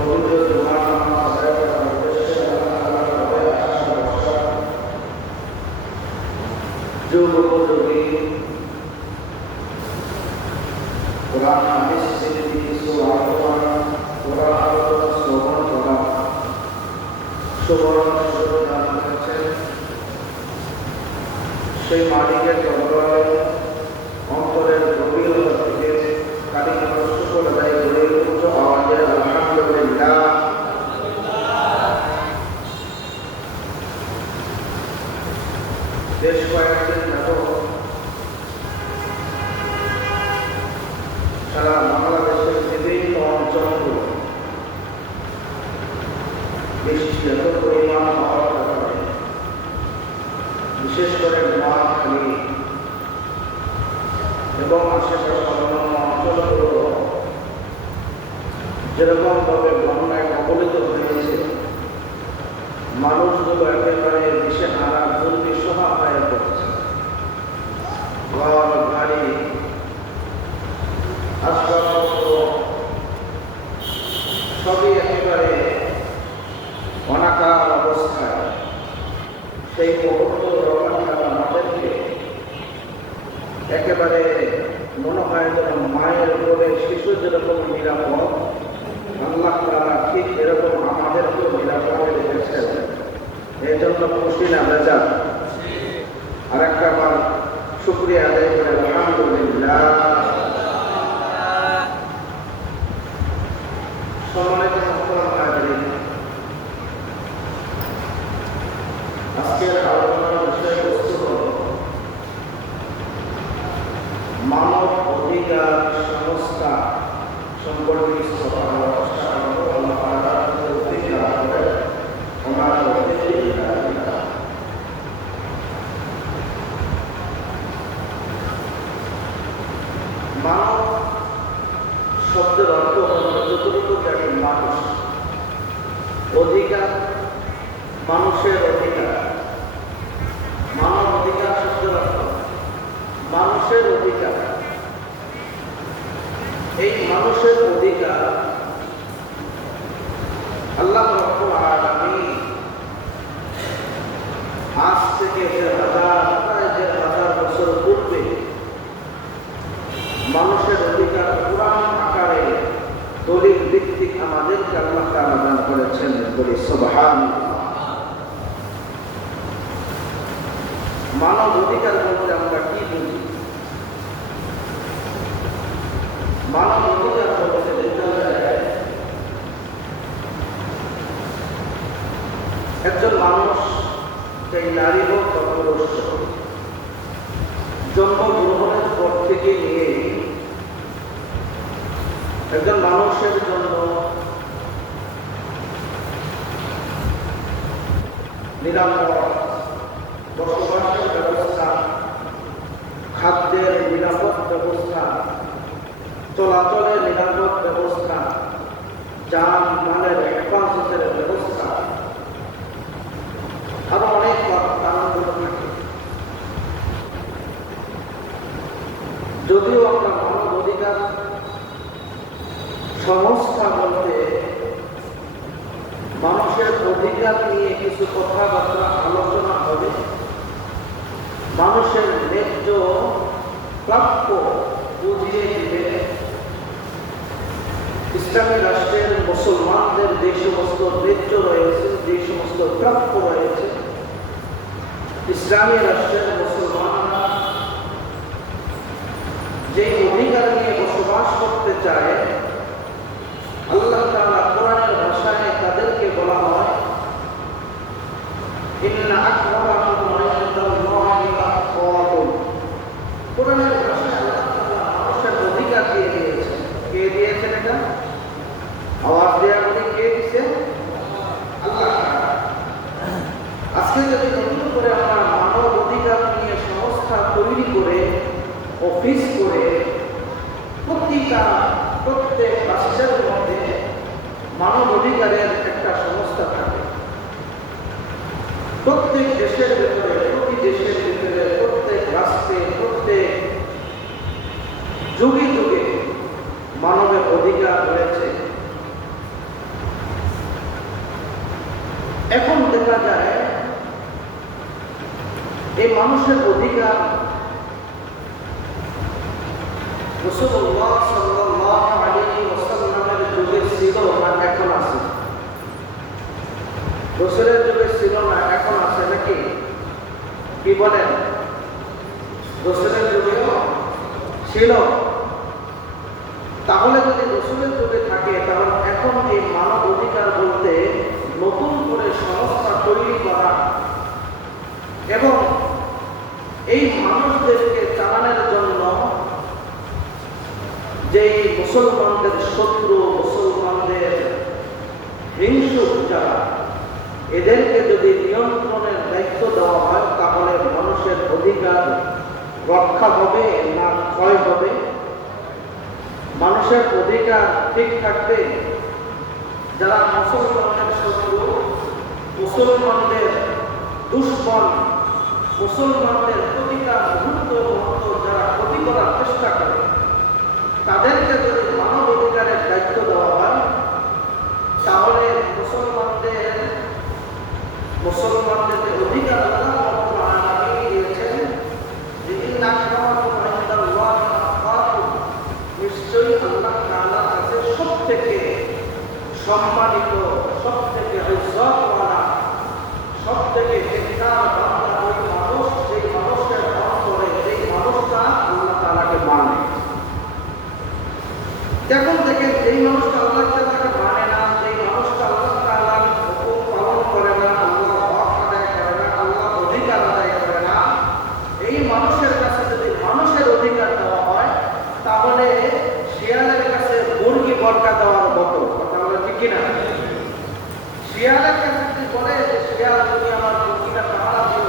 পবিত্র জুমার নামাজ আদায় করার উদ্দেশ্যে যুগ উপযোগী কোরআন হাদিস থেকে কিছু আলোচনা কোরআন আলোচনা শ্রবণ করা সুবর্ণ সুযোগ দান করেছেন। সেই মালিকের দরবারে অন্তরের গভীরতা থেকে কালিমার শুকর আদায় করে উচ্চ আওয়াজে আলহামদুলিল্লাহ। বেশ কয়েকদিন যাবত সারা বাংলাদেশের বিভিন্ন অঞ্চলগুলো বৃষ্টি এত পরিমাণ হওয়ার কারণে বিশেষ করে নোয়াখালী এবং আশেপাশের অন্যান্য অঞ্চলগুলো যেরকমভাবে বন্যায় কবলিত হয়েছে, মানুষগুলো একেবারে দেশে হারা দুর্বিষহ হয়ে পড়ছে। ঘর বাড়ি আসবাবপত্র সবই একেবারে অনাকার অবস্থায়। সেই মুহূর্ত আমাদেরকে একেবারে মনে হয় যেন মায়ের উপরে শিশু যেরকম নিরাপদ, আল্লাহ তাআলা ঠিক এরকম আমাদেরকেও নিরাপদে রেখেছেন। এই জন্য খুশি না বেজার? আর একটা বার শুকরিয়া আদায় করে আলহামদুলিল্লাহ। সম্মানিত মুহতারাম হাজিরিন, আজকের আলোচনার বিষয়বস্তু হল মানব অধিকার সংস্থা সম্পর্কিত মানব শব্দের অর্থ যতটুকু জানি মানুষ, অধিকার মানুষের অধিকার। মানব অধিকার শব্দের অর্থ মানুষের অধিকার। এই মানুষের অধিকার আল্লাহ রাব্বুল আলামিন আজ থেকে 1000 বছর পূর্বে মানুষের অধিকার কোরআন আকারে দলিল ভিত্তিক আমাদেরকে আল্লাহ তাআলা দান করেছেন। বলি সুবহানাল্লাহ। মানব অধিকার বলতে আমরা কি বুঝি? মানব অধিকার বলতে একজন মানুষ, সেই নারী হোক বা পুরুষ, জন্মগ্রহণের পর থেকে নিয়ে একজন মানুষের জন্য নিরাপদ বসবাসের ব্যবস্থা, খাদ্যের নিরাপদ ব্যবস্থা, চলাচলের নিরাপদ ব্যবস্থা, যান মালের হেফাজতের ব্যবস্থা, আরো অনেক কারণগুলো থাকে। যদিও আমরা মানব অধিকার সংস্থা বলতে মানুষের অধিকার নিয়ে কিছু কথাবার্তা আলোচনা হবে, মানুষের ন্যায্য প্রাপ্য বুঝিয়ে দিবে। ইসলামী রাষ্ট্রের মুসলমানদের যে সমস্ত ন্যায্য রয়েছে, যে সমস্ত প্রাপ্য রয়েছে, ইসলামী রাষ্ট্রের মুসলমানরা যে অধিকার নিয়ে বসবাস করতে চায়, আল্লাহ তাআলা কোরআনের ভাষায় তাদেরকে বলা হয় ইন্না আকরামাকুম ইনদাল্লাহি আতকাকুম। কোরআনের ভাষায় আল্লাহ তাআলা মানুষের অধিকার দিয়ে দিয়েছেন। কে দিয়েছেন এটা? আওয়াজ দেয়া বলি কে দিয়েছেন? আল্লাহ তাআলা। আজকে যদি নতুন করে আমরা মানব অধিকার নিয়ে সংস্থা তৈরি করে, অফিস করে, প্রত্যেক রাষ্ট্রের মধ্যে মানব অধিকারের একটা সংস্থা থাকে। প্রত্যেক দেশের ভেতরে, প্রতি দেশের ভিতরে, প্রত্যেক রাষ্ট্রে, প্রত্যেক যুগে যুগে মানবের অধিকার রয়েছে। এখন দেখা যায় এই মানুষের অধিকার রাসূলুল্লাহ সাল্লাল্লাহু আলাইহি ওয়াসাল্লামের যুগে ছিল না, এখন আছে। রাসূলের যুগে ছিল না, এখন আছে নাকি? কি বলেন? রাসূলের যুগেও ছিল। তাহলে যদি রাসূলের যুগে থাকে, তাহলে এখন এই মানব অধিকার বলতে নতুন করে সংস্থা তৈরি করা এবং এই মানুষদেরকে চালানোর জন্য যেই মুসলমানদের শত্রু, মুসলমানদের হিংসুক যারা, এদেরকে যদি নিয়ন্ত্রণের দায়িত্ব দেওয়া হয়, তাহলে মানুষের অধিকার রক্ষা হবে না ক্ষয় হবে? মানুষের অধিকার ঠিক থাকবে? যারা মুসলমানদের শত্রু, মুসলমানদের দুশ্মন, মুসলমানদের প্রতিটা মুহূর্ত যারা ক্ষতি করার চেষ্টা করে, তাদেরকে যদি মানব অধিকারের দায়িত্ব দেওয়া হয়, তাহলে মুসলমানদের যে অধিকার দিয়েছেন, নিশ্চয়ই আল্লাহ তাআলার কাছে সব থেকে সম্মানিত, সব থেকে ইজ্জতওয়ালা, সব থেকে নেককার বান্দা ওই মানুষ, যেই মানুষের অন্তরে যেই মানুষটা আল্লাহ তাআলাকে মানে। এখন দেখেন, যেই মানুষটা আল্লাহ তাআলাকে মানে না, যেই মানুষটা আল্লাহ তাআলার হুকুম পালন করে না, আল্লাহর হক আদায় করে না, আল্লাহর অধিকার আদায় করে না, এই মানুষের কাছে যদি মানুষের অধিকার দেওয়া হয়, তাহলে শিয়ালের কাছে মুরগি বর্গা দেওয়ার মতো। কথা বলে ঠিক কিনা? শিয়ালের কাছে যদি বলে যে শিয়াল তুমি আমার মুরগিটা পাহারা দিল,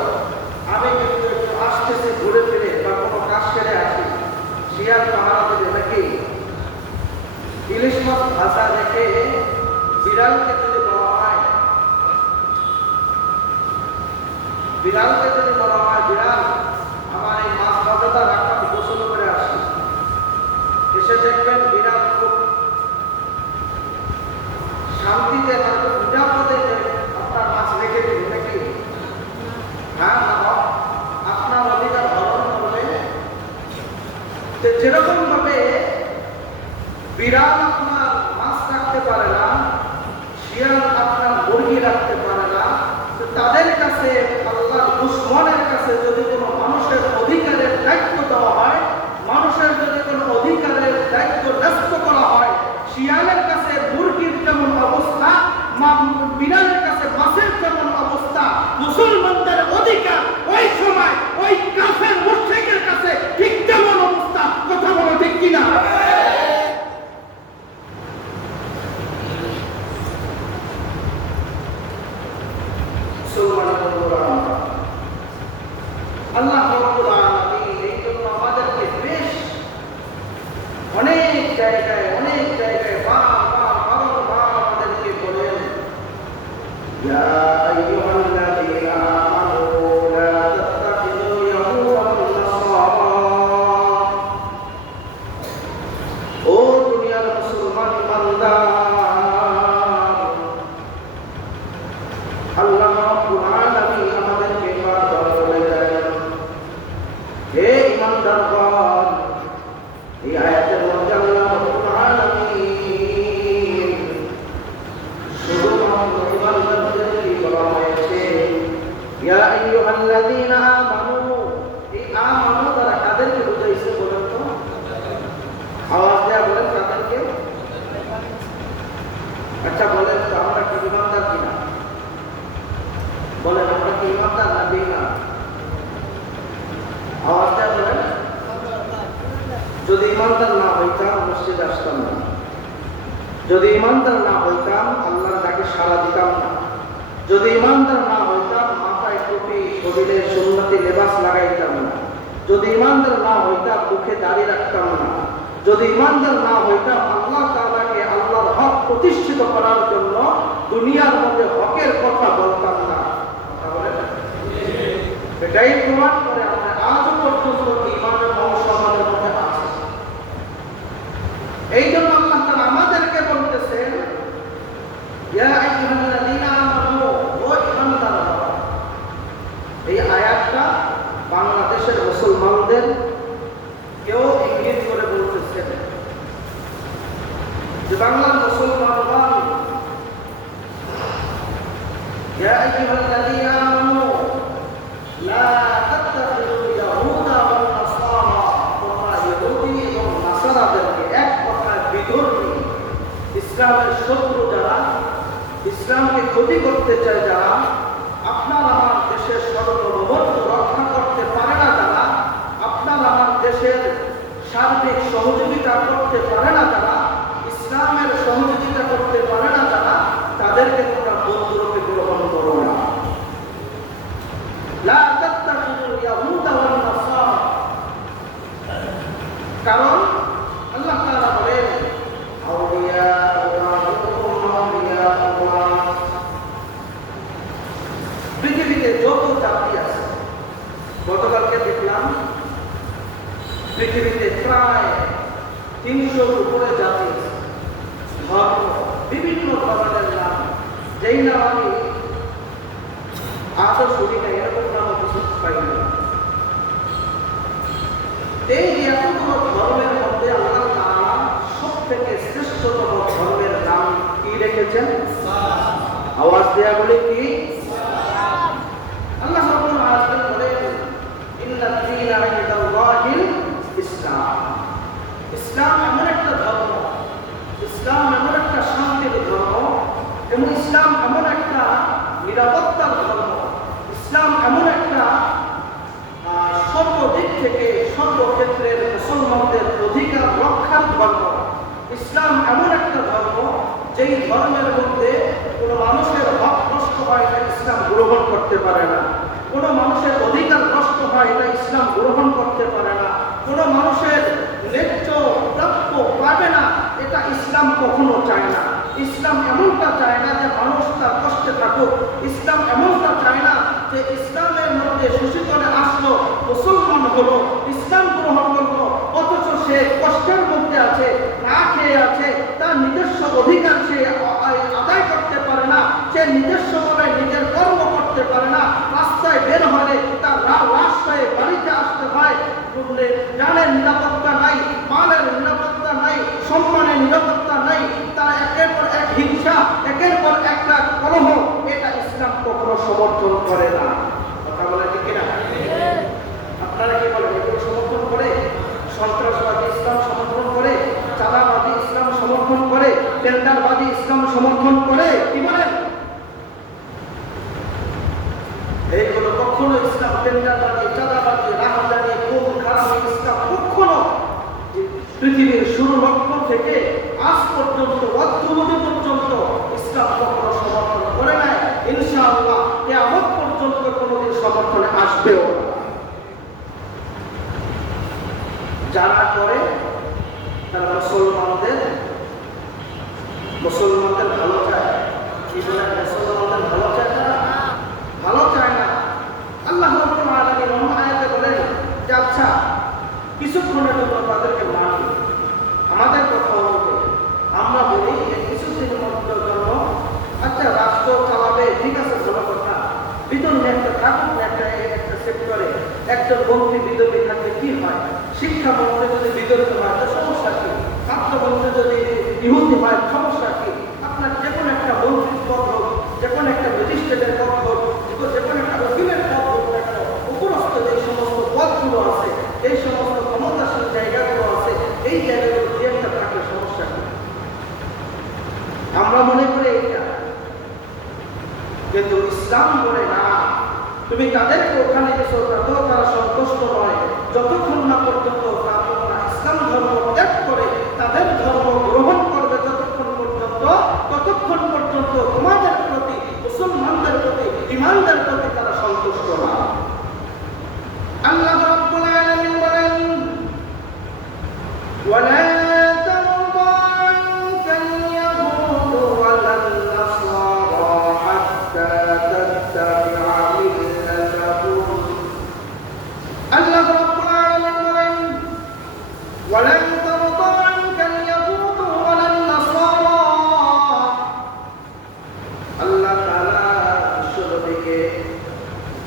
আমি কিন্তু একটু আসতেছি ঘুরে ফিরে বা কোনো কাজ সেরে আসি, শিয়াল পাহারা দেবে নাকি? ইলিশ মাছ ভাষা রেখে বিড়ালকে যদি বলা হয়, বিড়াল আমার এই মাছ ভাজাটা রাখা গোসল করে আসি, এসে দেখবেন বিড়াল খুব শান্তিতে নিরাপদে আপনার মাছ রেখে দিবে নাকি? হ্যাঁ, আপনার অধিকার হরণ করবে। যেরকম ভাবে বিড়াল আপনার মাছ রাখতে পারে না, শিয়াল আপনার মুরগি রাখতে পারে না, তাদের কাছে, আল্লাহর দুশমনের কাছে যদি কোনো মানুষের অধিকারের দায়িত্ব দেওয়া হয়, মানুষের যদি কোনো অধিকারের দায়িত্ব ন্যস্ত করা হয়, শিয়ালের কাছে মুরগির যেমন অবস্থা, বিড়ালের কাছে মাছের যেমন অবস্থা, মুসলমানদের অধিকার ওই সময় ওই কাফের মুশরিকের কাছে ঠিক তেমন অবস্থা। কথা বলো ঠিক কিনা? আল্লাহ রাব্বুল আলামিন এই জন্য আমাদেরকে বেশ অনেক জায়গায় বারবার আমাদেরকে বলেন, ইয়া আইয়ুহাল্লাযীনা আমানু লা তাত্তাখিযু ইয়াহুদা ওয়ান নাসারা। ও দুনিয়ার মুসলমান বান্দা, আল্লাহ রাব্বুল আলামিন আমাদেরকে বারবার বলেন, হে ঈমানদারগণ, এই আয়াতের মধ্যে আল্লাহ রাব্বুল আলামিন শুধুমাত্র ঈমানদারদেরকে বলা হয়েছে, ইয়া আইয়ুহাল্লাযীনা আমানু। এই আমানু দ্বারা কাদেরকে বুঝাইছে বলেন তো? আওয়াজ দেয়া বলেন, কাদেরকে? আচ্ছা বলেন তো, আমরা কি ঈমানদার কিনা? বলেন, আমরা কি ঈমানদার না বেঈমান? আওয়াজটা বলেন। যদি ঈমানদার না হইতাম মসজিদে আসতাম না, যদি ঈমানদার না হইতাম আল্লাহর ডাকে সাড়া দিতাম না, যদি ঈমানদার না হইতাম মাথায় টুপি, শরীরে সুন্নতি লেবাস লাগাইতাম না, যদি ঈমানদার না হইতাম মুখে দাড়ি রাখতাম না, যদি ঈমানদার না হইতাম আল্লাহ তাআলাকে আল্লাহর হক প্রতিষ্ঠিত করার জন্য দুনিয়ার মধ্যে হকের কথা বলতাম না। কথা বলেন, এটাই প্রমাণ করে আমরা আজও পর্যন্ত ঈমানের অংশ আমাদের মধ্যে আছে। এই জন্য আল্লাহ তাআলা আমাদেরকে বলতেছেন, ইয়া আইয়ুহাল্লাযীনা আমানু, ও যে বাংলার মুসলমানগণ, ইয়া আইয়ুহাল্লাযীনা আমানু লা তাত্তাখিযুল ইয়াহুদা ওয়ান নাসারা, তোমরা ইহুদি এবং নাসারাদেরকে, এক কথায় বিধর্মী, ইসলামের শত্রু যারা, ইসলামকে ক্ষতি করতে চায় যারা, আপনার আমার দেশের সার্বভৌমত্ব রক্ষা করতে পারে না যারা, আপনার আমার দেশের সার্বিক সহযোগিতা করতে পারে না যারা, ইসলামের সহযোগিতা করতে পারে না যারা, তাদেরকে তোমরা বন্ধুরূপে গ্রহণ করো না। লা তাত্তাখিযুল ইয়াহুদা ওয়ান নাসারা, কারণ আল্লাহ তাআলা বলেন আউলিয়া পৃথিবীতে যত জাতি আছে, গতকালকে দেখলাম পৃথিবীতে প্রায় 300-র উপরে জাতি আছে, ধর্ম, বিভিন্ন ধরনের নাম, যেই নাম আমি আজও শুনি না, এরকম নাম কিছু পাই না। এই এতগুলো ধর্মের মধ্যে আল্লাহ তাআলা সব থেকে শ্রেষ্ঠতম ধর্মের নাম কি রেখেছেন? আওয়াজ দেয়া বলে কি? আল্লাহ রাব্বুল আলামিন বলেন ইন্নাদ দীনা ইনদাল্লাহিল ইসলাম। ইসলাম এমন একটা ধর্ম, ইসলাম এমন একটা শান্তির ধর্ম, এবং ইসলাম এমন একটা নিরাপত্তার ধর্ম, ইসলাম এমন একটা সর্বদিক থেকে সর্বক্ষেত্রের মুসলমানদের অধিকার রক্ষার ধর্ম। ইসলাম এমন একটা ধর্ম যেই ধর্মের মধ্যে কোনো মানুষের হক নষ্ট হয় না, ইসলাম গ্রহণ করতে পারে না। কোনো মানুষের অধিকার নষ্ট হয় না, ইসলাম গ্রহণ করতে পারে না। কোনো মানুষের ন্যায্য প্রাপ্য পাবে না, এটা ইসলাম কখনো চায় না। ইসলাম এমনটা চায় না যে মানুষ তার কষ্টে থাকুক। ইসলাম এমনটা চায় না যে ইসলামের মধ্যে সুশীতনে আসলো, মুসলমান হলো, ইসলাম গ্রহণ করলো, অথচ সে কষ্টের মধ্যে আছে, না খেয়ে আছে, তার নিজস্ব অধিকার সে আদায় করতে পারে না, সে নিজস্বভাবে নিজের কর্ম করতে পারে না, রাস্তায় বের হলে তার লাশ হয়ে বাড়িতে আসতে হয়, জানের নিরাপত্তা নাই, মালের নিরাপত্তা নাই, সম্মানের নিরাপত্তা নাই, তার একের পর এক হিংসা, একের পর একটা কলহ, এটা ইসলাম কখনো সমর্থন করে না। কথা বলে ঠিক না? আপনারা কি বলেন, এগুলো সমর্থন করে? সন্ত্রাসবাদী ইসলাম সমর্থন করে? চাঁদাবাদী ইসলাম সমর্থন করে? টেন্ডারবাদী ইসলাম সমর্থন করে? কি বলেন? এইগুলো কখনো ইসলাম টেন্ডারবাদী, চাঁদাবাদী, রাহাজানি, খুন খারাপি ইসলাম কখনো পৃথিবীর শুরু লক্ষ্য থেকে আজ পর্যন্ত, অদ্যবধি পর্যন্ত ইসলাম কখনো সমর্থন করে নাই। ইনশাআল্লাহ কিয়ামত পর্যন্ত কোনোদিন সমর্থনে আসবেও না। যারা করে তারা মুসলমানদের ভালো চায়। কি বলে? মুসলমানদের ভালো চায় তারা? ভালো চায় না। আল্লাহ রাব্বুল আলামিন অন্য আয়াতে বলেন যে আচ্ছা কিছুক্ষণের জন্য তাদেরকে মানি, আমাদের কথা অনুযায়ী আমরা বলি যে কিছুদিনের জন্য আচ্ছা রাষ্ট্র চালাবে, ঠিক আছে, ভালো কথা, বিতর্কে একটা থাকুক না, একটা সেক্টরে একজন মন্ত্রী বিতর্কে থাকলে কি হয়? শিক্ষা মন্ত্রী যদি বিতর্ক হয় তো সমস্যা কি? ছাত্রমন্ত্রী যদি ইহুদি হয় সমস্যা কি? আপনার যে কোনো একটা মন্ত্রীর পদ হোক, যে কোনো একটা ম্যাজিস্ট্রেটের পদ হোক, যে কোনো একটা উকিলের পদ হোক, একটা উপরস্থ যে সমস্ত পদগুলো আছে, এই সমস্ত ক্ষমতাশীল জায়গাগুলো আছে, এই জায়গাগুলো যে একটা থাকলে সমস্যা কি? আমরা মনে করি এইটা, কিন্তু ইসলাম বলে না, তুমি তাদেরকে ওখানে এসো, তাতেও তারা সন্তুষ্ট নয় যতক্ষণ না পর্যন্ত তারা ইসলাম ধর্ম ত্যাগ করে তাদের ধর্ম গ্রহণ করবে, ততক্ষণ পর্যন্ত তোমাদের প্রতি, মুসলমানদের প্রতি, ঈমানদের প্রতি তারা সন্তুষ্ট না। আল্লাহ রাব্বুল আলামিন বলেন ওয়ালা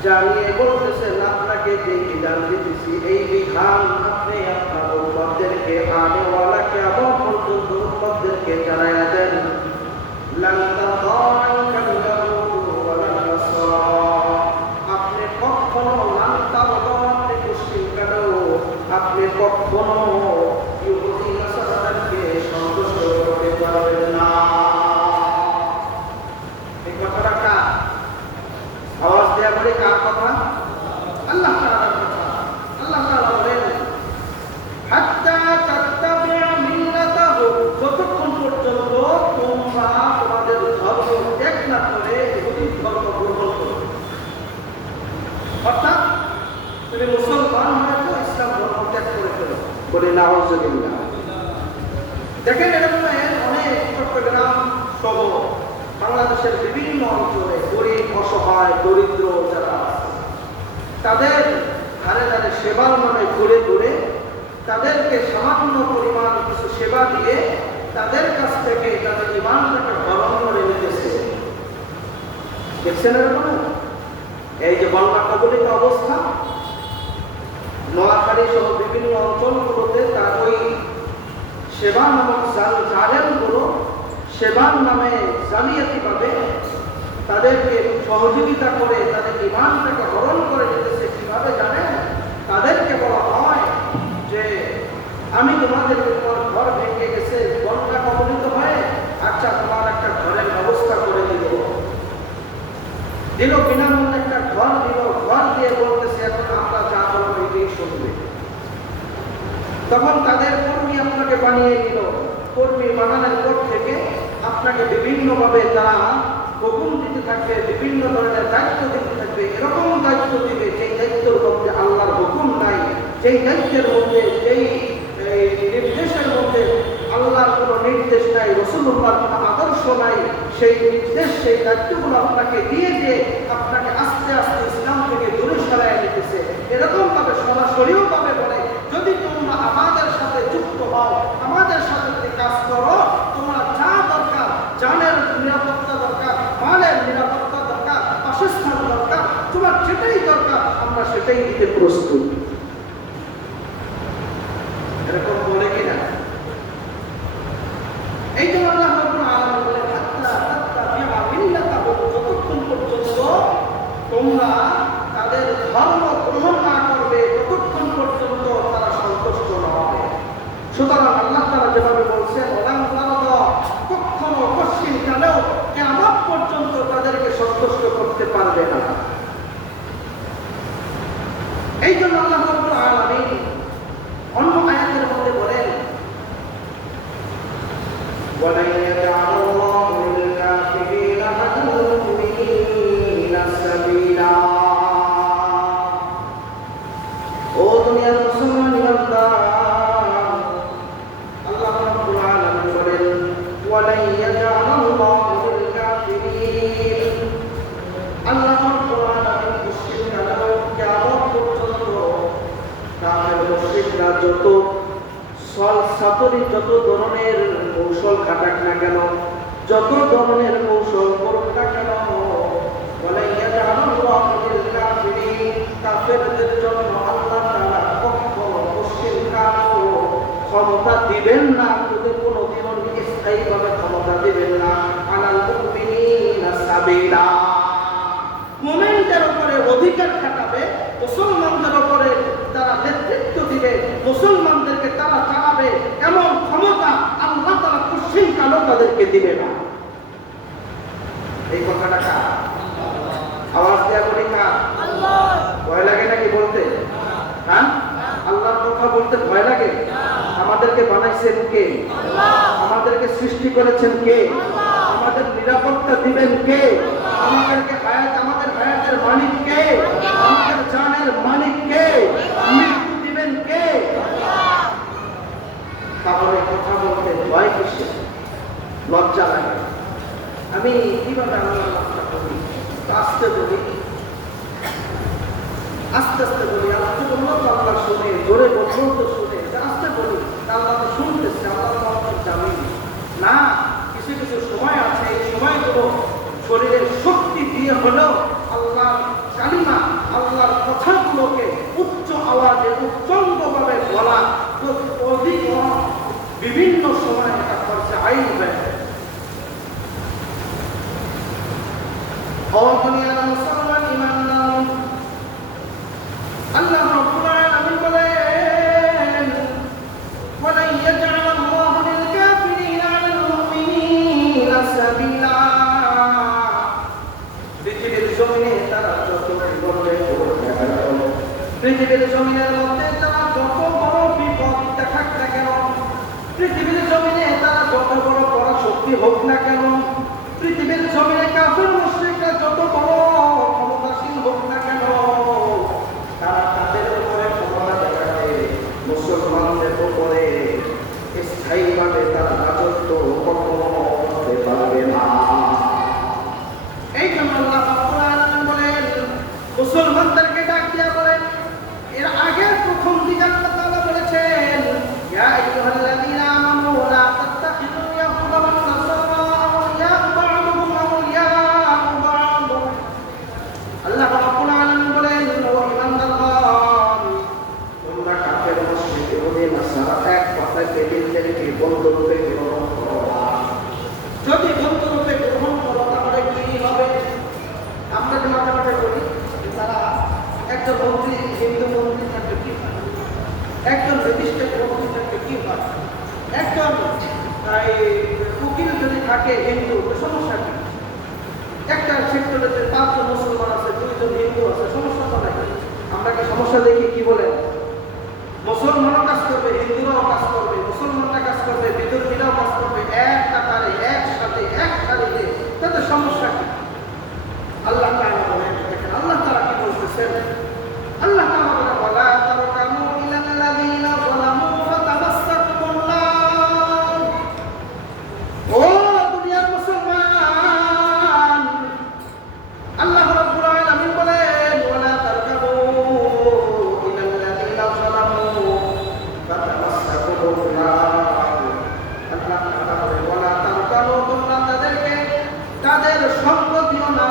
জানিয়ে বলতেছেন আপনাকে যে বিধান দিতেছি, এই বিধান আপনি আপনার উম্মতদেরকে আনেওয়ালা কিয়ামত পর্যন্ত উম্মতদেরকে আমাদেরকে জানায়া দেন লান তাদারাকাল ইয়াহুদ ওয়ালা নাসারা, আপনি কখনো লান তাদারা, আপনি মুশরিক কেন, আপনি কখনো ইহুদি নাসারাকে সন্তুষ্ট করতে পারবেন না। এই কথাটা কার? আওয়াজ দেয়া বলে কার কথা? আল্লাহ তাআলার কথা। আল্লাহ তাআলা বলেন হাত্তা তাত্তাবি'ু মিল্লাতাহু, যতক্ষণ পর্যন্ত তোমরা তোমাদের ধর্ম ত্যাগ না করে ইহুদি ধর্ম গ্রহণ করো। অর্থাৎ তুমি মুসলমান হয়ে তো ইসলাম ধর্ম ত্যাগ করে ফেলো। বলে নাউযুবিল্লাহ। দেখেন এরকম অনেক চট্টগ্রাম সহ বাংলাদেশের বিভিন্ন অঞ্চলে গরিব, অসহায়, দরিদ্র যারা আছে, তাদের ধারে ধারে সেবার নামে ঘুরে ঘুরে তাদেরকে সামান্য পরিমাণ কিছু সেবা দিয়ে তাদের কাছ থেকে তাদের ঈমানটাকে হরণ করে নিতেছে। দেখছেন এরকম? এই যে বন্যা কবলিত অবস্থা, নোয়াখালী সহ বিভিন্ন অঞ্চলগুলোতে তার ওই সেবা নামক জালেমগুলো সেবার নামে জালিয়াতি পাবে তাদেরকে সহযোগিতা করে তাদের ঈমানটাকে হরণ করে নিতেছে। কিভাবে জানেন? তাদেরকে বলা হয় যে আমি তোমাদের উপর ঘর ভেঙে গেছে, বন্যা কবলিত হয়ে, আচ্ছা তোমার একটা ঘরের ব্যবস্থা করে দিল, বিনামূল্যে একটা ঘর দিল, ঘর দিয়ে বলতেছে এখন আমরা যা বলবো এটাই শুনবে। তখন তাদের কর্মী আপনাকে বানিয়ে দিল, কর্মী বানানোর পর থেকে আপনাকে বিভিন্নভাবে তারা হুকুম দিতে থাকবে, বিভিন্ন ধরনের দায়িত্ব দিতে থাকবে। এরকম দায়িত্ব দিবে যেই দায়িত্বের মধ্যে আল্লাহর হুকুম নাই, যেই দায়িত্বের মধ্যে যেই নির্দেশের মধ্যে আল্লাহর কোনো নির্দেশ নাই, রাসূলুল্লাহর কোনো আদর্শ নাই, সেই নির্দেশ সেই দায়িত্বগুলো আপনাকে দিয়ে দিয়ে আপনাকে আস্তে আস্তে ইসলাম থেকে দূরে সরাই নিতেছে। এরকম ভাবে সরাসরিও ভাবে বলে যদি তোমরা আমাদের সাথে যুক্ত হও, আমাদের সাথে যদি কাজ করো, তোমরা যা দরকার, জানের নিরাপত্তা দরকার, মালের নিরাপত্তা দরকার, বাসস্থান দরকার, তোমার যেটাই দরকার আমরা সেটাই দিতে প্রস্তুত। এরকম বলে কিনা? এই জন্য আল্লাহ রাব্বুল আলামিন বলেন হাত্তা তাত্তাবি'ু মিল্লাতাহু, যতক্ষণ পর্যন্ত তোমরা তাদের ধর্ম গ্রহণ না করবে ততক্ষণ পর্যন্ত তারা সন্তুষ্ট হবে। সুতরাং আল্লাহ তাআলা যেভাবে বলছেন ওলান তারাদা, কখনো কখনো কালেও কিয়ামত পর্যন্ত তাদেরকে সন্তুষ্ট করতে পারবে না। এই জন্য আল্লাহ রাব্বুল আলামিন অন্য আয়াতের মধ্যে বলেন ওয়ালা ইয়াজআলুল্লাহু লিল কাফিরিনা আলাল মুমিনিনা সাবিলা। ও দুনিয়ার মুসলমান বান্দা, আল্লাহ রাব্বুল আলামিন বলেন ওয়ালা ইয়াজআলুল্লাহু লিল কাফিরিন, আল্লাহ রাব্বুল আলামিন মুশরিকরা কিয়ামত পর্যন্ত কাফের মুশরিকরা যত সাতরি যত ধরনের কৌশল খাটাক না কেন, যত ধরনের কৌশল করুক না কেন, বলে কাফেরদের জন্য আল্লাহ তাআলা কখনো মুশরিকরাও ক্ষমতা দিবেন না, ওদের কোনোদিনও স্থায়ীভাবে ক্ষমতা দিবেন না। আলাল মুমিনিনা সাবিলা, মুমিনদের উপরে অধিকার খাটাবে, মুসলমানদের উপরে তারা নেতৃত্ব দিবে, মুসলমানদেরকে তারা চালাবে, এমন ক্ষমতা আল্লাহ তাআলা কোশ্চিন কালো তাদেরকে দিবে না। এই কথাটা কার? আওয়াজ দেয়া বলি কার? আল্লাহ। ভয় লাগে নাকি বলতে? হ্যাঁ, আল্লাহর কথা বলতে ভয় লাগে? আমাদেরকে বানাইছেন কে? আল্লাহ। আমাদেরকে সৃষ্টি করেছেন কে? আল্লাহ। আমাদের নিরাপত্তা দিবেন কে? আমাদের হায়াতের মালিক কে? আমাদের জানের মালিক কে? মৃত্যু দিবেন কে? তাহলে কথা বলতে ভয় কিসে? লজ্জা লাগে। আমি কিভাবে আল্লাহর নামটা করি? আস্তে বলি, আস্তে আস্তে বলি। আস্তে বললো তো আল্লাহ শুনে, জোরে বললো তো শুনে, আস্তে বলি আল্লাহ তো শুনতেছে, আল্লাহ তো আমাকে জানি না। কিছু কিছু সময় আছে, এই সময়গুলো শরীরের শক্তি দিয়ে হলেও আল্লাহর কালিমা, আল্লাহর কথাগুলোকে উচ্চ আওয়াজে উচ্চঙ্গভাবে বলা অধিক বিভিন্ন সময় এটা করছে আইন পৃথিবীর জমিনের মধ্যে তারা যত বড় বিপদ দেখাক না কেন, পৃথিবীর জমিনে তারা যত বড় পরাশক্তি হোক না কেন, পৃথিবীর জমিনে কাফের মুশরিকরা যত বড় ক্ষমতাসীন হোক না কেন, তারা তাদের উপরে ক্ষমতা দেখাতে মুসলমানদের উপরে স্থায়ীভাবে তার রাজত্ব কখনো করতে পারবে না। এই জন্য আল্লাহ রাব্বুল আলামিন বলেন, মুসলমানদেরকে ডাক দিয়া বলেন, এর আগের প্রথম দিকে আল্লাহ তাআলা বলেছেন, ইয়া আইয়ুহাল্লাযীনা আমানু লা তাত্তাখিযু ইয়াহুদা ওয়ান নাসারা আউলিয়া বা'দুহুম আউলিয়া বা'দ। আল্লাহ রাব্বুল আলামিন বলেন, ও ঈমানদারগণ, তোমরা কাফের মুশরিক ইহুদি নাসারা এক কথায় বেদিনদেরকে বন্ধুরূপে গ্রহণ করো না। যদি বন্ধুরূপে গ্রহণ করো তাহলে কি হবে? আমরা যে মাথা মাথা করি, তারা একজন মন্ত্রী হিন্দু মন্ত্রী থাকলে কি হয়, একজন রেজিস্ট্রেট মন্ত্রী থাকলে কি হয়, একজন উকিল যদি থাকে হিন্দু, সমস্যা কি? একটা সেক্টরে 5 জন মুসলমান আছে, 2 জন হিন্দু আছে, সমস্যা তো নাই। আমরা কি সমস্যা দেখি? কি বলেন? মুসলমানও কাজ করবে, হিন্দুরাও কাজ করবে, মুসলমানরা কাজ করবে, বিদ্রোহীরাও কাজ করবে, এক কাতারে একসাথে এক সারিতে, তাতে সমস্যা কি? আল্লাহ তাআলা বলেন, দেখেন আল্লাহ তাআলা কি বলতেছেন। আল্লাহ তাআলা বলেন, ওয়ালা তারকানু ইলাল্লাযীনা যালামু ফাতামাসসাকুমুন নার। ও দুনিয়ার মুসলমান, আল্লাহ রাব্বুল আলামিন বলেন, ওয়ালা তারকানু ইলাল্লাযীনা যালামু ফাতামাসসাকুমুন নার। আল্লাহ তাআলা বলেন, ওয়ালা তারকানু, তোমরা তাদের সঙ্গ দিও না,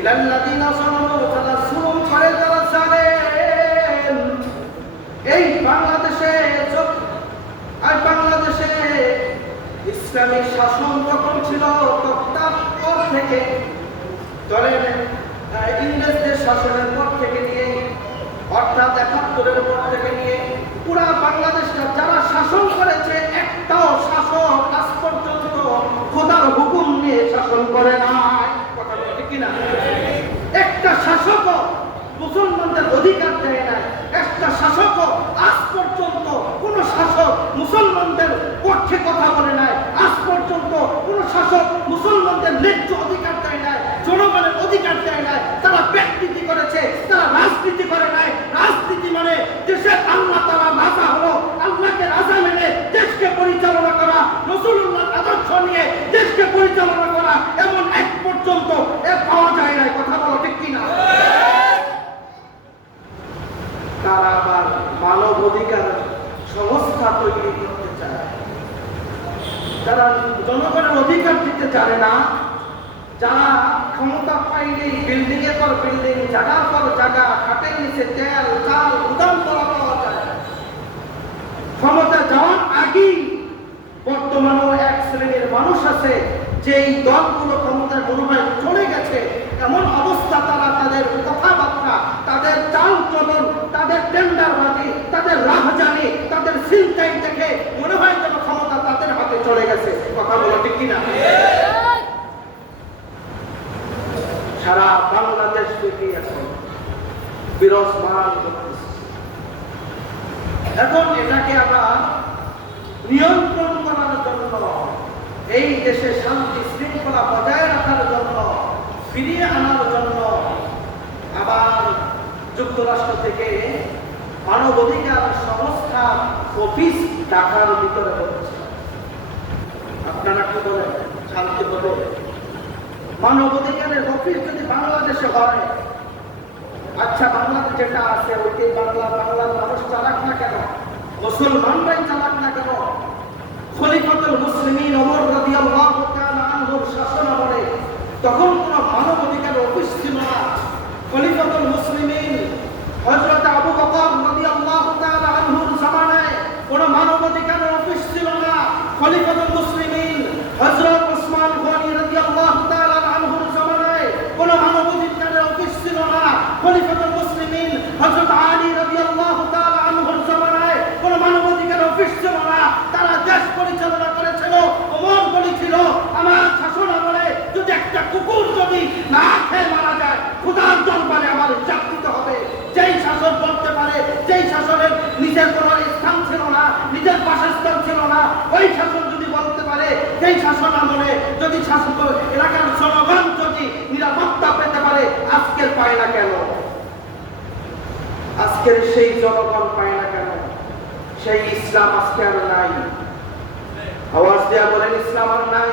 ইলাল্লাযীনা যালামু, তারা জুলুম করে, তারা জালেম। এই বাংলাদেশে আর বাংলাদেশে ইসলামিক শাসন যখন ছিল, তখন পর থেকে ধরেন ইংরেজদের শাসনের পর থেকে নিয়ে, অর্থাৎ ৭১-এর পর থেকে নিয়ে পুরা বাংলাদেশটা যারা শাসন করেছে, একটাও শাসক আজ পর্যন্ত খোদার হুকুম নিয়ে শাসন করে নাই। কথা বলতে কিনা? একটা শাসক মুসলমানদের অধিকার দেয় নাই, একটা শাসক আজ পর্যন্ত কোন শাসক মুসলমানদের পক্ষে কথা বলে নাই, আজ পর্যন্ত কোন শাসক মুসলমানদের ন্যায্য অধিকার দেয় নাই, জনগণের অধিকার দেয় নাই। তারা ব্যক্তিত্ব করেছে, তারা রাজনীতি করে নাই। রাজনীতি মানে দেশে আল্লাহ তাআলা রাজা হলো, আল্লাহকে রাজা মেনে দেশকে পরিচালনা করা, রাসূলুল্লাহর আদর্শ নিয়ে দেশকে পরিচালনা করা, এমন এক পর্যন্ত পাওয়া যায় না। কথা বলো ঠিক কিনা? তারা আবার মানব অধিকার সংস্থা তৈরি করতে চায়, তারা জনগণের অধিকার দিতে চায় না। যারা ক্ষমতা পাইলেই বিল্ডিং এর পর বিল্ডিং, জায়গার পর জায়গা, খাটের নিচে তেল চাল উদান করা পাওয়া যায়। ক্ষমতা যাওয়ার আগেই বর্তমানেও এক শ্রেণীর মানুষ আছে যে এই দলগুলো ক্ষমতার মনোনয়ন চলে গেছে, এমন অবস্থা তারা তাদের কথাবার্তা, তাদের চাল চলন, তাদের টেন্ডারবাজি, তাদের রাহজানি, তাদের ছিনতাই দেখে মনে হয় যেন ক্ষমতা তাদের হাতে চলে গেছে। কথা বলা ঠিক কিনা? সারা বাংলাদেশ থেকে এখন বিরাজমান করতেছে। এখন এটাকে আবার নিয়ন্ত্রণ করার জন্য, এই দেশে শান্তি শৃঙ্খলা বজায় রাখার জন্য, ফিরিয়ে আনার জন্য আবার যুক্তরাষ্ট্র থেকে মানবাধিকার সংস্থা অফিস ঢাকার ভিতরে হচ্ছে। আপনারা কি বলেন? শান্তি বলে মানবাধিকারের অফিস যদি বাংলাদেশে হয়, আচ্ছা বাংলাদেশ যেটা আছে ওইটি বাংলার মানুষ চালাক না কেন? মুসলমানরাই চালাক না কেন? খলিফাতুল মুসলিমিন ওমর রাদিয়াল্লাহু তাআলা আনহুর শাসনামলে তখন কোন মানবাধিকার অফিস ছিল না। খলিফাতুল মুসলিমিন হযরত আবু বকর রাদিয়াল্লাহু তাআলা আনহুর জামানায় কোন মানবাধিকার অফিস ছিল না। খলিফাতুল মুসলিমিন হযরত ওসমান গনি রাদিয়াল্লাহু তাআলা আনহুর জামানায় কোন মানবাধিকার অফিস ছিল না। খলিফাতুল মুসলিমিন হযরত আলী রাদিয়াল্লাহু তাআলা আনহুর জামানায় কোন মানবাধিকার অফিস ছিল না। তারা দেশ পরিচালনা করেছিল। ওমর বলেছিল, আমার শাসনামলে যদি একটা কুকুর যদি না খেয়ে মারা যায়, খোদার দরবারে আমার জাত দিতে হবে। যেই ওই শাসন যদি বলতে পারে, সেই শাসন আমলে যদি শাসক এলাকার জনগণ যদি নিরাপত্তা পেতে পারে, আজকের পায় না কেন? আজকের সেই জনগণ পায় না কেন? সেই ইসলাম আজকে আর নাই। আওয়াজ দেয়া বলেন, ইসলাম আর নাই।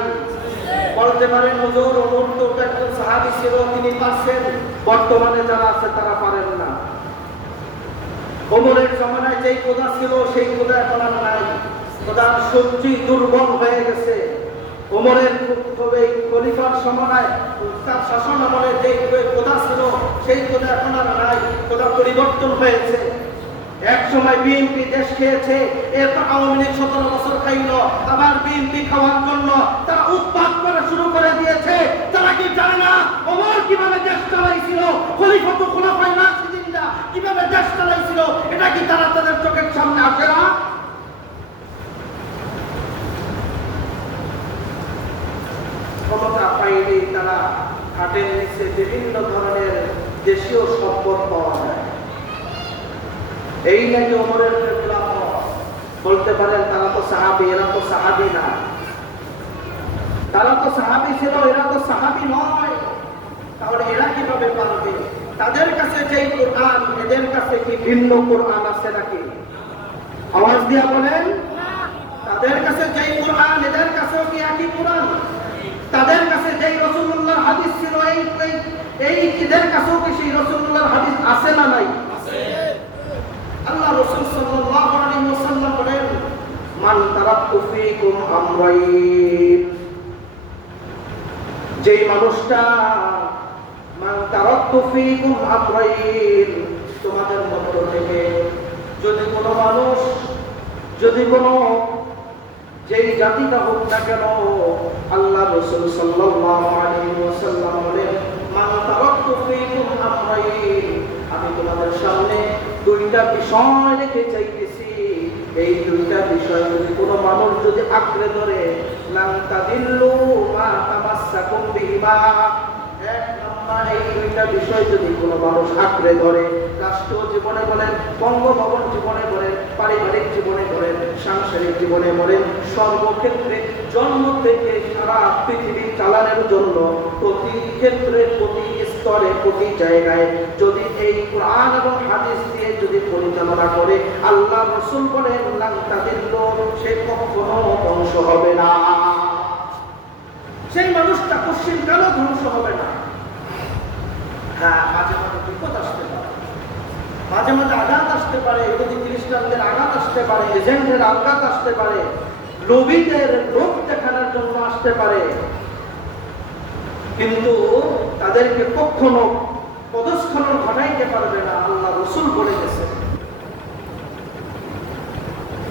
বলতে পারেন হুজুর ওমর তো একজন সাহাবী ছিল, তিনি পারছেন, বর্তমানে যারা আছে তারা পারেন না। ওমরের জমানায় যেই খোদা ছিল সেই খোদা এখন আর নাই। খোদার শক্তি দুর্বল হয়ে গেছে। ওমরের খলিফার সময় তার শাসন আমলে যেই খোদা ছিল সেই খোদা এখন আর নাই। খোদা পরিবর্তন হয়েছে। এক সময় বিএনপি দেশ খেয়েছে, এরপর আওয়ামী লীগ 17 বছর খাইল, আবার বিএনপি খাওয়ার জন্য তারা উৎপাত করা শুরু করে দিয়েছে। তারা কি জানে না ওমর কিভাবে দেশ চালাইছিল, খলিফাতুল খুলাফায়ে রাশিদিনরা কিভাবে দেশ চালাইছিল? এটা কি তারা তাদের চোখের সামনে আসে না? ক্ষমতা পাইলেই তারা হাটের নিচে বিভিন্ন ধরনের দেশীয় সম্পদ পাওয়া যায়। এই নাকি ওমরের খেলাফত। বলতে পারেন তারা তো সাহাবী, এরা তো সাহাবী না। তারা তো সাহাবী ছিল, এরা তো সাহাবী নয়। তাহলে এরা কিভাবে পারবে? তাদের কাছে যেই কোরআন, এদের কাছে কি ভিন্ন কোরআন আছে নাকি? আওয়াজ দিয়া বলেন, তাদের কাছে যেই কোরআন, এদের কাছেও কি একই কোরআন? তাদের কাছে যেই রাসূলুল্লাহর হাদিস ছিল, এই এদের কাছেও কি সেই রাসূলুল্লাহর হাদিস আছে না নাই? আছে। আল্লাহ রাসূল সাল্লাল্লাহু আলাইহি ওয়াসাল্লাম বলেন, মান তারাকতু ফীকুম আমরাইন, যেই মানুষটা মান তারাকতু ফীকুম আমরাইন, তোমাদের মধ্য থেকে যদি কোনো মানুষ, যদি কোনো যেই জাতিটা হোক না কেন, আল্লাহ রাসূল সাল্লাল্লাহু আলাইহি ওয়াসাল্লাম বলেন, মান তারাকতু ফীকুম আমরাইন, আমি তোমাদের সামনে দুইটা বিষয় রেখে চাইতেছি। এই দুইটা বিষয় যদি কোনো মানুষ যদি আঁকড়ে ধরে, লান তাদিল্লু মা তামাসসাকুম বিহিমা, এক নম্বর এই দুইটা বিষয় যদি কোনো মানুষ আঁকড়ে ধরে, রাষ্ট্রীয় জীবনে বলেন, বঙ্গভবন জীবনে বলেন, পারিবারিক জীবনে বলেন, সাংসারিক জীবনে বলেন, সর্বক্ষেত্রে জন্ম থেকে সারা পৃথিবী চালানোর জন্য প্রতি ক্ষেত্রে, প্রতি স্তরে, প্রতি জায়গায় যদি এই কোরআন এবং হাদিস দিয়ে যদি পরিচালনা করে, আল্লাহ রাসূল বলেন, লান তাদিল্লু, সে কখনো ধ্বংস হবে না। সেই মানুষটা কোশ্চিন কেন ধ্বংস হবে না? হ্যাঁ, মাঝে মাঝে বিপদ আসতে পারে, মাঝে মাঝে আঘাত আসতে পারে, ইহুদি খ্রিস্টানদের আঘাত আসতে পারে, এজেন্টের আঘাত আসতে পারে, লোভীদের লোভ দেখানোর জন্য আসতে পারে, কিন্তু তাদেরকে কখনো পদস্খলন ঘটাইতে পারবে না, আল্লাহ রাসূল বলে গেছে।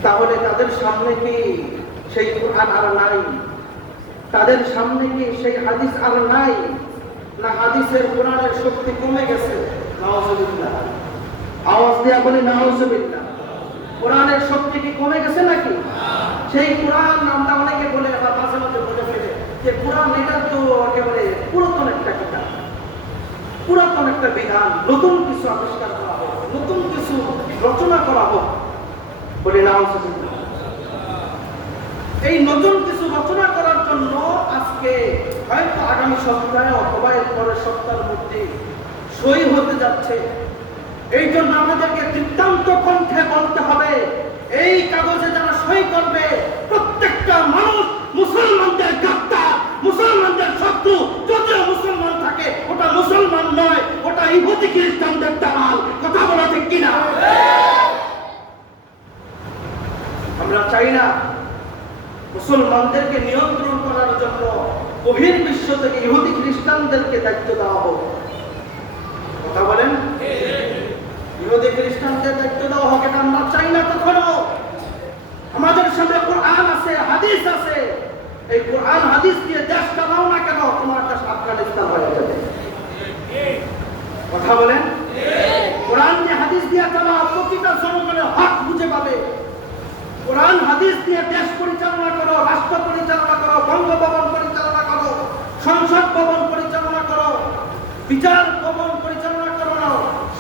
তাহলে তাদের সামনে কি সেই কোরআন আর নাই? তাদের সামনে কি সেই হাদিস আর নাই? না হাদিসের কোরআনের শক্তি কমে গেছে? নাউযুবিল্লাহ। আওয়াজ দিয়া বলি নাউযুবিল্লাহ। কোরআনের শক্তি কি কমে গেছে নাকি? সেই কোরআন আমরা অনেকে বলে, আবার মাঝে মাঝে বলে ফেলে যে কোরআন এটা তো একেবারে পুরাতন একটা কিতাব, পুরাতন একটা বিধান, নতুন কিছু আবিষ্কার করা হোক, নতুন কিছু রচনা করা হোক। বলি নাউযুবিল্লাহ। এই নতুন কিছু রচনা করার জন্য আজকে হয়তো আগামী সপ্তাহে অথবা এর পরের সপ্তাহের মধ্যে সই হতে যাচ্ছে। এই জন্য আমাদেরকে দৃষ্টান্ত কণ্ঠে বলতে হবে, এই কাগজে যারা সই করবে প্রত্যেকটা মানুষ মুসলমানদের গাদ্দার, মুসলমানদের শত্রু। যদিও মুসলমান থাকে, ওটা মুসলমান নয়, ওটা ইহুদি খ্রিস্টানদের দালাল। কথা বলা ঠিক কিনা? আমরা চাই না মুসলমানদেরকে নিয়ন্ত্রণ করার জন্য বহির্বিশ্ব থেকে ইহুদি খ্রিস্টানদেরকে দায়িত্ব দেওয়া হোক। কথা বলেন, ইহুদি খ্রিস্টানদের দায়িত্ব দেওয়া হোক, এটা আমরা চাই না কখনো। আমাদের সামনে কোরআন আছে, হাদিস আছে। এই কোরআন হাদিস দিয়ে দেশ চালাও না কেন, তোমার দেশ আফগানিস্তান হয়ে যাবে। কথা বলেন, কোরআন দিয়ে হাদিস দিয়ে চালাও, প্রতিটা জনগণের হক বুঝে পাবে। কোরআন হাদিস দিয়ে দেশ পরিচালনা করো, রাষ্ট্র পরিচালনা করো, বঙ্গভবন পরিচালনা করো, সংসদ ভবন পরিচালনা করো, বিচার ভবন পরিচালনা করো না,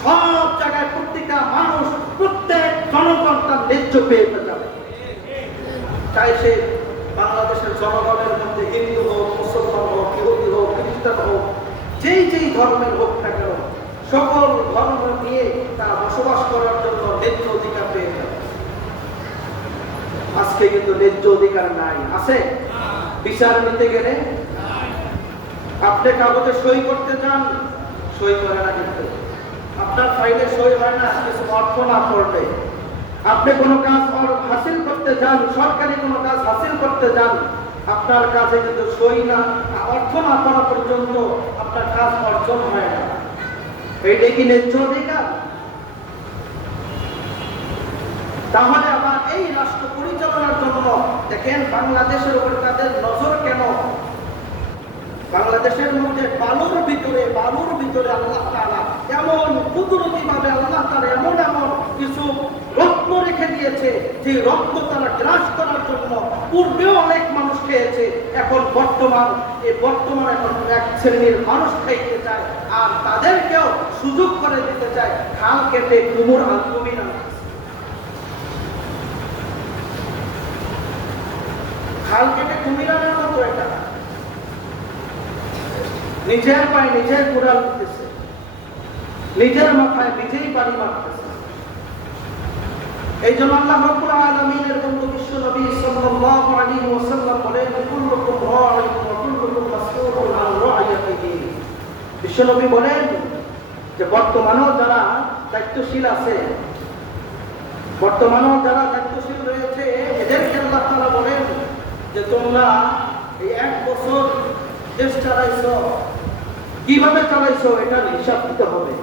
সব জায়গায় প্রত্যেকটা মানুষ, প্রত্যেক জনগণ তার ন্যায্য পেয়ে যাবে। চাই সে জনগণের মধ্যে হিন্দু হোক, মুসলমান হোক, ইহুদি হোক, খ্রিস্টান হোক, যেই ধর্মের হোক না কেন, সকল ধর্ম নিয়ে তারা বসবাস করার জন্য ন্যায্য অধিকার পেয়ে যাবে। আজকে কিন্তু ন্যায্য অধিকার নাই। আছে? বিচার নিতে গেলে আপনি কাগজে সই করতে চান, সই করে না, কিন্তু আপনার ফাইলে সই হয় না কিছু অর্থ না পড়লে। আপনি কোনো কাজ হাসিল করতে চান, সরকারি কোনো কাজ হাসিল করতে চান, আপনার কাছে কিন্তু সই না, অর্থ না পড়া পর্যন্ত আপনার কাজ অর্জন হয় না। এইটাই কি ন্যায্য অধিকার? তাহলে আবার এই রাষ্ট্র পরিচালনার জন্য দেখেন বাংলাদেশের উপর তাদের নজর কেন? বাংলাদেশের মধ্যে বালুর ভিতরে আল্লাহ তাআলা এমন কুদরতি ভাবে আল্লাহ তাআলা এমন কিছু রত্ন রেখে দিয়েছে, যে রত্ন তারা গ্রাস করার জন্য পূর্বেও অনেক মানুষ খেয়েছে, এখন বর্তমান এখন এক শ্রেণীর মানুষ খাইতে চায়, আর তাদেরকেও সুযোগ করে দিতে চায়। খাল কেটে কুমির আনতেছে, খাল কেটে কুমির আনার মতো। এটা নিজের পায়ে নিজের কুড়াল দিতেছে, নিজের মাথায় নিজেই বাড়ি মারতেছে। এই জন্য আল্লাহ রাব্বুল আলামিনের বন্ধু বিশ্ব নবী সাল্লাল্লাহু আলাইহি ওয়াসাল্লাম বলেন, কুল্লুকুম রা'ইন ওয়া কুল্লুকুম মাসউলুন আন রা'ইয়াতিহি। বিশ্ব নবী বলেন যে বর্তমানেও যারা দায়িত্বশীল আছে, বর্তমানেও যারা দায়িত্বশীল রয়েছে, এদেরকে আল্লাহ তাআলা বলেন যে তোমরা এই 1 বছর দেশ চালাইছো, কিভাবে চালাইছো এটার হিসাব দিতে হবে।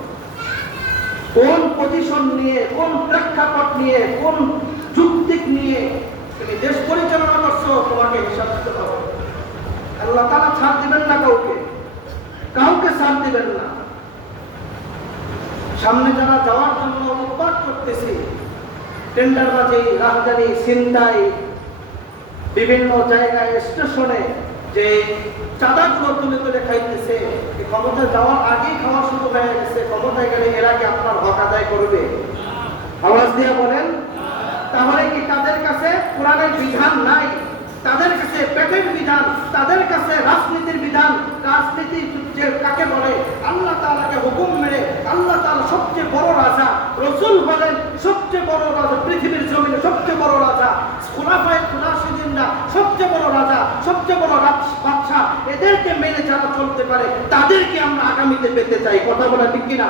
কোন পজিশন নিয়ে, কোন প্রেক্ষাপট নিয়ে, কোন যুক্তি নিয়ে তুমি দেশ পরিচালনা করছো, তোমাকে হিসাব দিতে হবে। আল্লাহ তাআলা ছাড় দিবেন না কাউকে ছাড় দিবেন না। সামনে যারা যাওয়ার জন্য উৎপাত করতেছে, টেন্ডারবাজি, রাজধানী, ছিনতাই, বিভিন্ন জায়গায় স্টেশনে যে চাঁদাগুলো তুলে খাইতেছে, এই ক্ষমতা যাওয়ার আগেই খাওয়া শুরু হয়ে গেছে। ক্ষমতায় গেলে এর আগে আপনার হক আদায় করবে। আওয়াজ দিয়ে বলেন, তাহলে কি তাদের কাছে কোরআনের বিধান নাই? তাদের কাছে পেটের বিধান, তাদের কাছে রাজনীতির বিধান। রাজনীতি যে কাকে বলে, আল্লাহ তাআলাকে হুকুম মেনে, আল্লাহ তাআলা সবচেয়ে বড় রাজা, রাসূল বলেন সবচেয়ে বড় রাজা, পৃথিবীর জমিনে সবচেয়ে বড় রাজা, খুলাফায়ে রাশিদিনরা সবচেয়ে বড় রাজা, সবচেয়ে বড় বাদশা। এদেরকে মেনে যারা চলতে পারে, তাদেরকে আমরা আগামীতে পেতে চাই। কথা বলা ঠিক কিনা?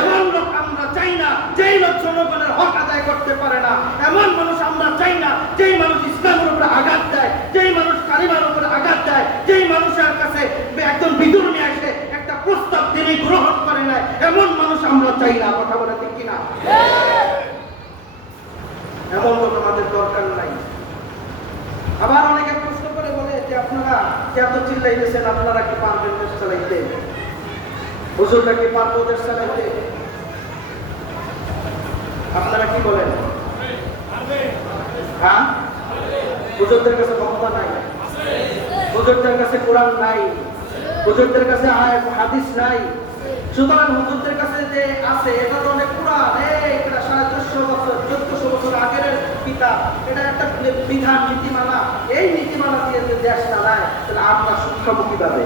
এমন লোক আমরা চাই না যেই লোক জনগণের হক আদায় করতে পারে না। এমন মানুষ আমরা চাই না যেই মানুষ ইসলামের উপরে আঘাত দেয়, যেই মানুষ কালিমার উপরে আঘাত দেয়, যেই মানুষের কাছে একজন বিদ্রোহী আসে একটা প্রস্তাব তিনি গ্রহণ করে না, এমন মানুষ আমরা চাই না। কথা বলা ঠিক কিনা? এমন লোক আমাদের দরকার নাই। আবার অনেকে প্রশ্ন করে বলে যে আপনারা যে এত চিল্লাইতেছেন, আপনারা কি পারবেন দেশ চালাইতে? হুজুররা কি পারবো দেশ চালাইতে? আপনারা কি বলেন? হ্যাঁ, হুজুরদের কাছে ক্ষমতা নাই, হুজুরদের কাছে কোরআন নাই, হুজুরদের কাছে আয়াত হাদিস নাই। সুতরাং হুজুরদের কাছে যে আছে এটা তো অনেক পুরান, এটা 1400 বছর 1400 বছর আগের কিতাব। এটা একটা বিধান, নীতিমালা। এই নীতিমালা দিয়ে যে দেশ চালায়, তাহলে আমরা সুক্ষম কিভাবে?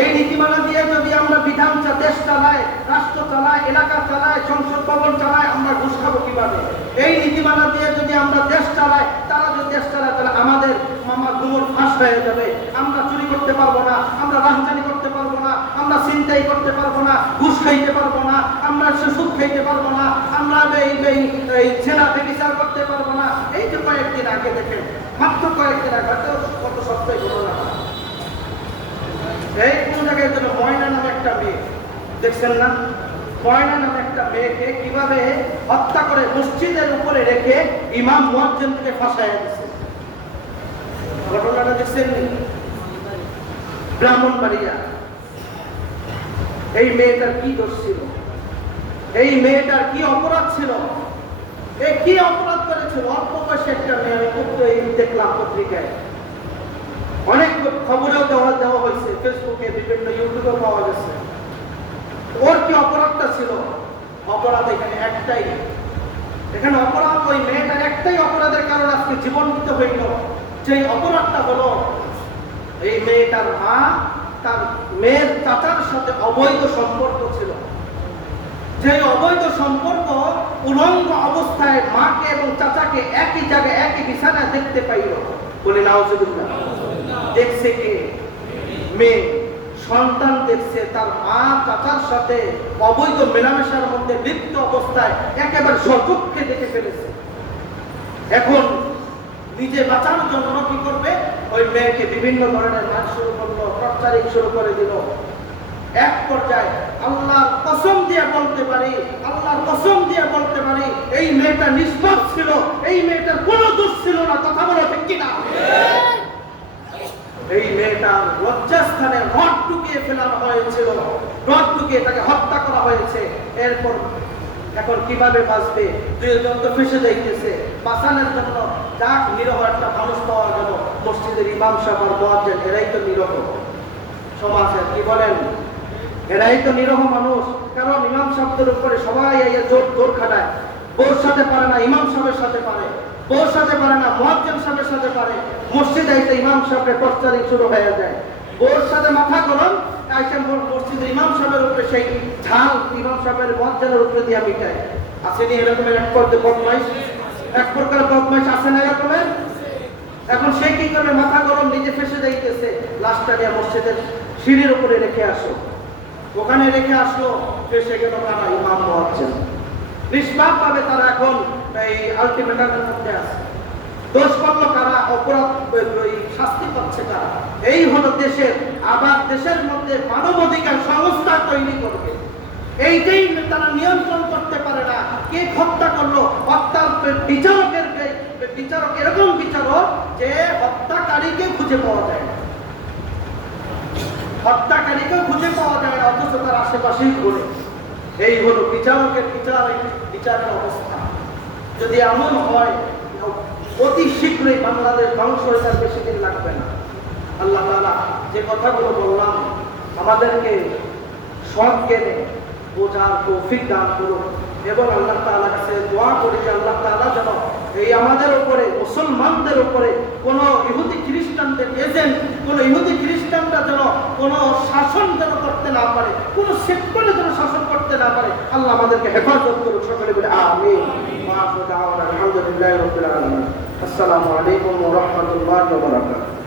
এই নীতিমালা দিয়ে যদি আমরা বিধান দেশ চালাই, রাষ্ট্র চালাই, এলাকা চালাই, সংসদ ভবন চালাই, আমরা ঘুষ খাবো কিভাবে? এই নীতিমালা দিয়ে যদি আমরা দেশ চালাই, তারা যদি দেশ চালায়, তাহলে আমাদের মামা গুমর ফাঁস হয়ে যাবে। আমরা চুরি করতে পারবো না, আমরা রাজধানী করতে পারবো না, আমরা ছিনতাই করতে পারবো না, ঘুষ খাইতে পারবো না, আমরা সুদ খাইতে পারবো না, আমরা এই ছেলা বেবিচার করতে পারবো না। এই যে কয়েকদিন আগে দেখেন, মাত্র কয়েকদিন আগে, কত সপ্তাহে ঘটনা, এই কোন জায়গায় যেন ময়না নামে একটা মেয়ে, দেখছেন না? ময়না নামে একটা মেয়েকে কিভাবে হত্যা করে মসজিদের উপরে রেখে ইমাম মুয়াজ্জিনকে ফাঁসাইয়া দিয়েছে। ঘটনাটা দেখছেন? ব্রাহ্মণবাড়িয়া। এই মেয়েটার কি দোষ ছিল? এই মেয়েটার কি অপরাধ ছিল? এই কি অপরাধ করেছিল? অল্প বয়সে একটা মেয়ে, আমি দেখলাম পত্রিকায়, অনেক খবরেও দেওয়া হয়েছে, ফেসবুকে, বিভিন্ন ইউটিউবে পাওয়া গেছে। ওর কি অপরাধটা ছিল? অপরাধ এখানে একটাই, এখানে অপরাধ ওই মেয়েটার একটাই অপরাধের কারণে আজকে জীবন দিতে হইল। সেই অপরাধটা হলো এই মেয়েটার মা তার মেয়ের চাচার সাথে অবৈধ সম্পর্ক ছিল। যে অবৈধ সম্পর্ক উলঙ্গ অবস্থায় মাকে এবং চাচাকে একই জায়গায় একই বিছানায় দেখতে পাইল। বলে নাউজুবিল্লাহ। দেখছে কে? মেয়ে। সন্তান দেখছে তার মা চাচার সাথে অবৈধ মেলামেশার মধ্যে লিপ্ত অবস্থায় একেবারে সচক্ষে দেখে ফেলেছে। এখন নিজে বাঁচার জন্য কি করবে? ওই মেয়েকে বিভিন্ন ধরনের কাজ শুরু করলো, টর্চারিং শুরু করে দিল। এক পর্যায়ে আল্লাহর কসম দিয়ে বলতে পারি, এই মেয়েটা নিষ্পাপ ছিল, এই মেয়েটার কোনো দোষ ছিল না। কথা বলা ঠিক কিনা? এই মেয়েটার লজ্জাস্থানে রড ঢুকিয়ে ফেলানো হয়েছিল, রড ঢুকিয়ে তাকে হত্যা করা হয়েছে। এরপর এখন কিভাবে বাঁচবে? দুইজন তো ফেসে যাইতেছে। বাঁচানোর জন্য যাক নিরহ একটা মানুষ পাওয়া গেল, মসজিদের ইমাম সাহেব আর মুয়াজ্জিন, এরাই তো নিরহ সমাজের। কি বলেন? এরাই তো নিরহ মানুষ। কারণ ইমাম সাহেবদের উপরে সবাই জোর খাটায়। বউর সাথে পারে না, ইমাম সাহেবের সাথে পারে। বউর সাথে পারে না, মুয়াজ্জিন সাহেবের সাথে পারে। মসজিদে আইতে ইমাম সাহেবের টর্চারিং শুরু হয়ে যায়। বউর সাথে মাথা গরম, মসজিদে ইমাম সাহেবের উপরে সেই ঝাল ইমাম সাহেবের মুয়াজ্জিনের উপরে দিয়ে মিটায়। আসেনি এরকমের এক প্রকার বদমাইশ আছে না এরকমের? এখন সে কি করবে? মাথা গরম, নিজে ফেসে যাইতেছে। লাশটা নিয়ে মসজিদের সিঁড়ির উপরে রেখে আসো। ওখানে রেখে আসলো, ফেসে গেল কারা? ইমাম মুয়াজ্জিন। নিষ্পাপ ভাবে তারা এখন এই আলটিমেটামের মধ্যে আছে। দোষ করলো কারা? অপরাধ শাস্তি পাচ্ছে কারা? এই হলো দেশের। আবার দেশের মধ্যে মানবাধিকার সংস্থা তৈরি করবে, এইটাই তারা নিয়ন্ত্রণ করতে পারে না। কে হত্যা করলো? হত্যার বিচারক এরকম বিচারক যে হত্যাকারীকে খুঁজে পাওয়া যায় না, হত্যাকারীকেও খুঁজে পাওয়া যায় না, অথচ তার আশেপাশেই ঘুরে। এই হলো বিচারের অবস্থা। যদি এমন হয়, অতি শীঘ্রই বাংলাদেশ ধ্বংস হয়ে যাওয়ার বেশি দিন লাগবে না। আল্লাহ তাআলা যে কথাগুলো বললাম আমাদেরকে সৎ জ্ঞানে বোঝার তৌফিক দান করুন, এবং আল্লাহ তাআলার কাছে দোয়া করি যে আল্লাহ তাআলা যেন এই আমাদের উপরে, মুসলমানদের উপরে কোন ইহুদি খ্রিস্টানদের এজেন্ট, কোন ইহুদি খ্রিস্টানরা যেন কোন শাসন যেন করতে না পারে, কোন সেক্টরে যেন শাসন করতে না পারে। আল্লাহ আমাদেরকে হেফাজত করুন। সকলে বলে আমিন। আলহামদুলিল্লাহি রাব্বিল আলামিন। আসসালামু আলাইকুম ওয়া রাহমাতুল্লাহি ওয়া বারাকাতুহু।